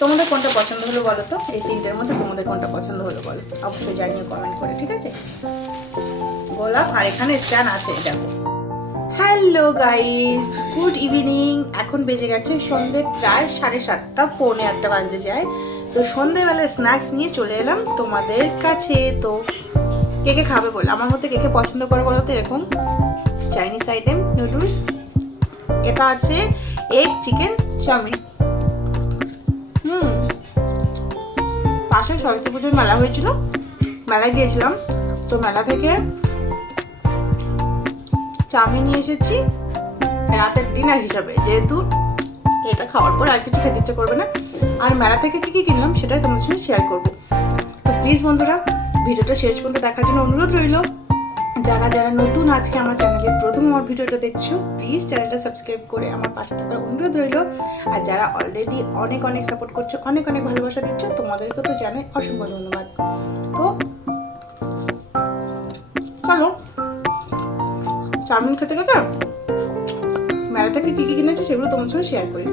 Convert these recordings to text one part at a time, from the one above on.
তোমাদের কোনটা পছন্দ হলো বলো তো, এই তিনটের মধ্যে তোমাদের কোনটা পছন্দ হলো বলো, অবশ্যই জানিও কমেন্ট করে, ঠিক আছে। গোলাপ আর এখানে স্ট্যান্ড আছে, দেখো। Hello guys, good evening. এখন বেজে গেছে সন্ধ্যে প্রায় 7:30, পৌনে 8টা বাজতে যায়। তো সন্ধ্যেবেলা স্ন্যাক্স নিয়ে চলে এলাম তোমাদের কাছে। তো কে কে খাবে বলে, আমার মধ্যে কে কে পছন্দ করে বলো তো এরকম চাইনিজ আইটেম, নুডলস। এটা আছে এগ চিকেন চাউমিন। পাশে সরস্বতী পুজোর মেলা হয়েছিল, মেলায় গিয়েছিলাম। তো মেলা থেকে চাউমিন নিয়ে এসেছি রাতের ডিনার হিসাবে, যেহেতু এটা খাওয়ার পর আর কিছু খেতে ইচ্ছে করবে না। আর মেলা থেকে কী কী কিনলাম সেটাই তোমাদের সঙ্গে শেয়ার করবো। তো প্লিজ বন্ধুরা, ভিডিওটা শেষ পর্যন্ত দেখার জন্য অনুরোধ রইল। যারা যারা নতুন আজকে আমার চ্যানেলে প্রথম আমার ভিডিওটা দেখছো, প্লিজ চ্যানেলটা সাবস্ক্রাইব করে আমার পাশে থাকার অনুরোধ রইল। আর যারা অলরেডি অনেক অনেক সাপোর্ট করছো, অনেক অনেক ভালোবাসা দিচ্ছ, তোমাদেরকে তো জানাই অসংখ্য ধন্যবাদ। তো চলো চাউমিন খেতে খেতে মেলা থেকে কী কী কিনেছি সেগুলো তোমার সঙ্গে শেয়ার করি।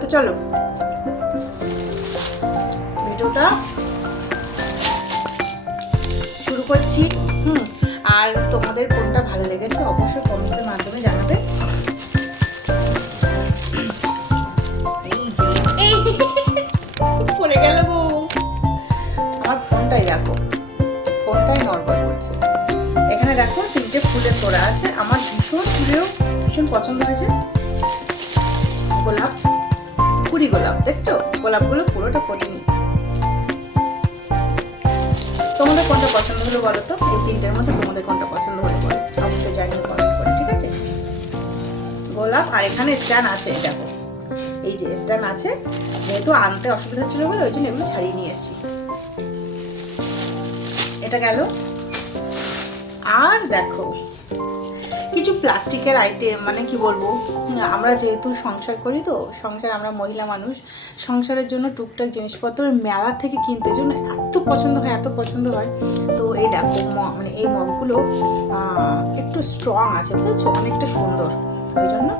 তো চলো ভিডিওটা শুরু করছি। আর তোমাদের কোনটা ভালো লেগেছে অবশ্যই কমেন্টের মাধ্যমে জানাবে। পড়ে গেল গো, আমার ফোনটাই দেখো, ফোনটাই নড়বড় করছে। এখানে দেখো তিনটে ফুলের তোড়া আছে, আমার ভীষণ পছন্দ হয়েছে। গোলাপ, কুড়ি গোলাপ, দেখছো গোলাপগুলো পুরোটা ফোটেনি। তোমাদের কোনটা পছন্দ হলো বলো তো, এই তিনটের মধ্যে তোমাদের কোনটা পছন্দ হলো বলো, অবশ্যই জানিও কমেন্ট করে, ঠিক আছে। গোলাপ আর এখানে স্ট্যান্ড আছে, দেখো এই যে স্ট্যান্ড আছে, যেহেতু আনতে অসুবিধা হচ্ছিল বলে ওই জন্য এগুলো ছাড়িয়ে নিয়ে এসেছি। এটা গেল। আর দেখো কিছু প্লাস্টিকের আইটেম, মানে কি বলবো, আমরা যেহেতু সংসার করি, তো সংসার আমরা মহিলা মানুষ, সংসারের জন্য টুকটাক জিনিসপত্র মেলা থেকে কিনতে জন্য এত পছন্দ হয়। তো এই দেখো মানে এই মগগুলো একটু স্ট্রং আছে, বুঝেছো, অনেকটা সুন্দর, ওই জন্য।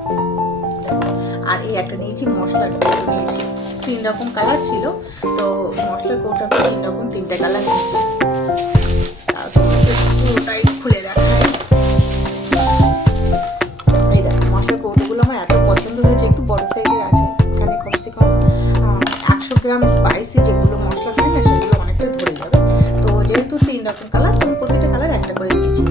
আর এই একটা নিয়েছি, মশলার কৌটো নিয়েছি, 3 রকম কালার ছিল। তো মশলার কৌটাটা 3 রকম 3টে কালার নিয়েছি। পুরোটাই খুলে দেখায়। এই দেখো মশলার কৌটোগুলো আমার এত পছন্দ হয়েছে, একটু বড় সাইজের আছে। এখানে কমসে কম 100 গ্রাম স্পাইসি যেগুলো মশলা হয় না, সেগুলো অনেকটা ধরে যাবে। তো যেহেতু 3 রকম কালার, তো প্রতিটা কালার একটা করে নিয়েছি।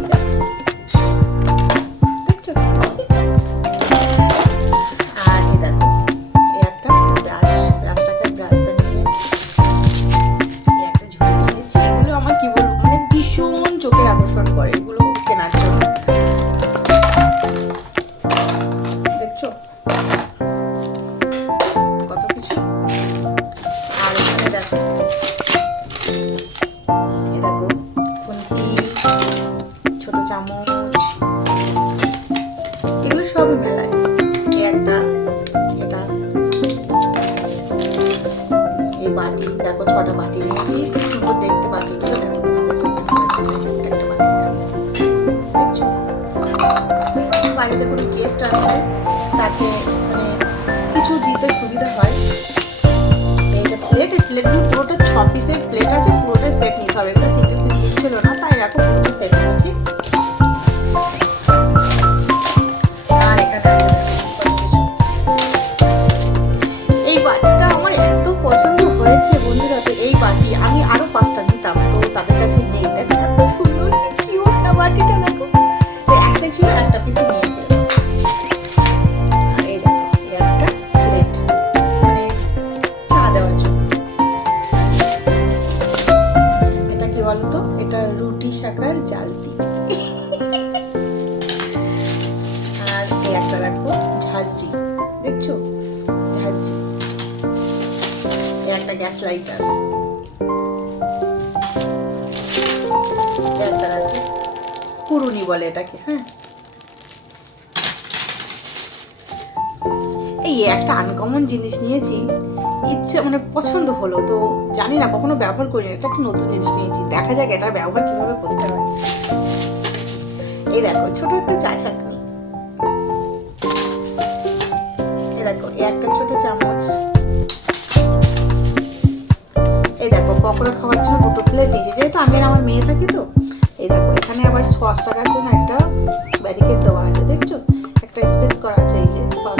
ছোট চামচ, এগুলো সব মেলায়। একটা এটা এই বাটি, দেখো 6টা বাটি নিয়েছি, সুন্দর দেখতে বাটিগুলো, দেখো একটা বাটি। দেখছো বাড়িতে কোনো গেস্ট আসলে তাকে মানে কিছু দিতে সুবিধা হয়। এইটা প্লেট, এই প্লেটগুলো পুরোটা 6 পিসের প্লেট আছে, পুরোটা সেট নিতে হবে, এগুলো সিঙ্গেল পিস দিচ্ছিল না, তাই দেখো পুরোটা সেট নিয়েছি। আর এখানে এই বাটিটা আমার এত পছন্দ হয়েছে বন্ধুরা, তো এই বাটি আমি আরো 5টা নিতাম, তো তাদের কাছে নেই। দেখো এত সুন্দর, কি কিউট না বাটিটা, দেখো। তো একটা ছিল, একটা পিসে নিয়েছিল। আর এই দেখো এই একটা প্লেট, মানে চা দেওয়ার জন্য। এটা কি বলতো, এটা রুটি শাকার জালতি। আর এই একটা দেখো ঝাঁঝরি, দেখছো ঝাঁঝরি। এই একটা গ্যাস লাইটার। একটা দেখো কুড়ুনি বলে এটাকে, হ্যাঁ। এই একটা আনকমন জিনিস নিয়েছি, ইচ্ছে মানে পছন্দ হলো, তো জানি না কখনো ব্যবহার করিনি, এটা একটা নতুন জিনিস নিয়েছি, দেখা যাক এটার ব্যবহার কিভাবে করতে হয়। এই দেখো ছোট একটা চা ছাঁকনি, এই দেখো এই একটা ছোট চামচ, এই দেখো পকোড়া খাওয়ার জন্য দুটো প্লেট নিয়েছি, যেহেতু আমি আর আমার মেয়ে থাকি তো। এই দেখো এখানে আবার সস রাখার জন্য একটা ব্যারিকেড দেওয়া আছে, দেখছো একটা স্পেস করা আছে, এই যে সস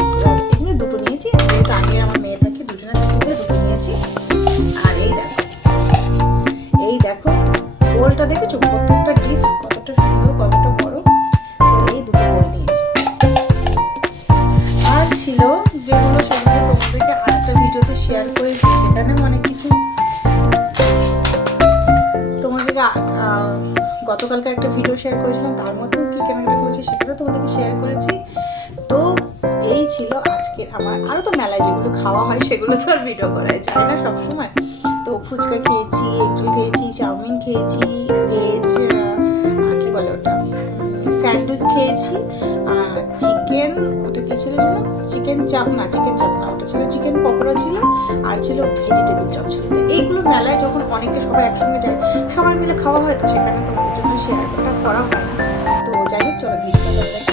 এখানে দুটো নিয়েছি, যেহেতু আমি আর আমার মেয়ে থাকি দুজনে থাকি দুটো নিয়েছি। আর এই দেখো বোলটা দেখেছো কতটা ডিপ, কতটা সুন্দর, কতটা বড়, এই দুটো বোল নিয়েছি। আর ছিল যেগুলো সেগুলো তোমাদেরকে আরেকটা ভিডিওতে শেয়ার করেছি, সেখানে অনেক কিছু তোমাদেরকে গতকালকে একটা ভিডিও শেয়ার করেছিলাম, তার মধ্যেও কি কেনাকাটা করেছি সেটাও তোমাদেরকে শেয়ার করেছি। তো এই ছিল আজকে আমার, আরও তো মেলায় যেগুলো খাওয়া হয় সেগুলো তো আর ভিডিও করাই যায় না সবসময়। তো ফুচকা খেয়েছি, এগরোল খেয়েছি, চাউমিন খেয়েছি, ভেজ কী বলে ওটা স্যান্ডউইচ খেয়েছি, চিকেন ওটা কী ছিল যেন, চিকেন চাপ না ওটা ছিল চিকেন পকোড়া ছিল, আর ছিল ভেজিটেবল চপ ছিল। তো এইগুলো মেলায় যখন অনেকে সবাই একসঙ্গে যায়, সবাই মিলে খাওয়া হয়, তো সেখানে তোমাদের জন্য শেয়ার করা হয় না। তো যাই হোক চলো ভিডিওটা